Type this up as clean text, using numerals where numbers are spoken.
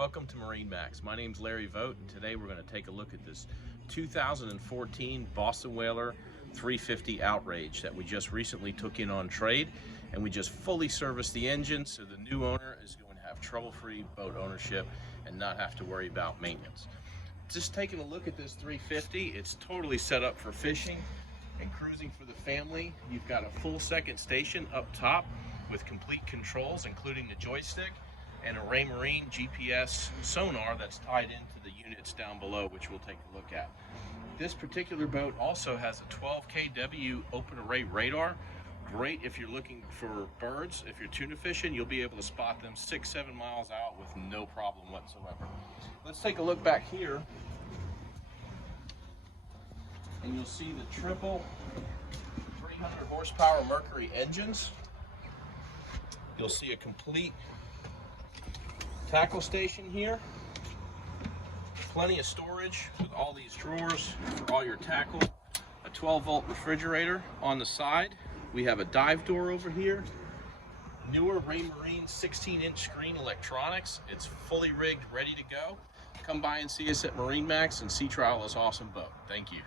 welcome to MarineMax. My name's Larry Vogt, and today we're going to take a look at this 2014 Boston Whaler 350 Outrage that we just recently took in on trade, and we just fully serviced the engine, so the new owner is going to have trouble-free boat ownership and not have to worry about maintenance. Just taking a look at this 350, it's totally set up for fishing and cruising for the family. You've got a full second station up top with complete controls, including the joystick, and a Raymarine GPS sonar that's tied into the units down below, which we'll take a look at. This particular boat also has a 12 kW open array radar. Great if you're looking for birds. If you're tuna fishing, you'll be able to spot them 6-7 miles out with no problem whatsoever. Let's take a look back here, and you'll see the triple 300 horsepower Mercury engines. You'll see a complete tackle station here. Plenty of storage with all these drawers for all your tackle. A 12-volt refrigerator on the side. We have a dive door over here. Newer Raymarine 16-inch screen electronics. It's fully rigged, ready to go. Come by and see us at MarineMax and see trial this awesome boat. Thank you.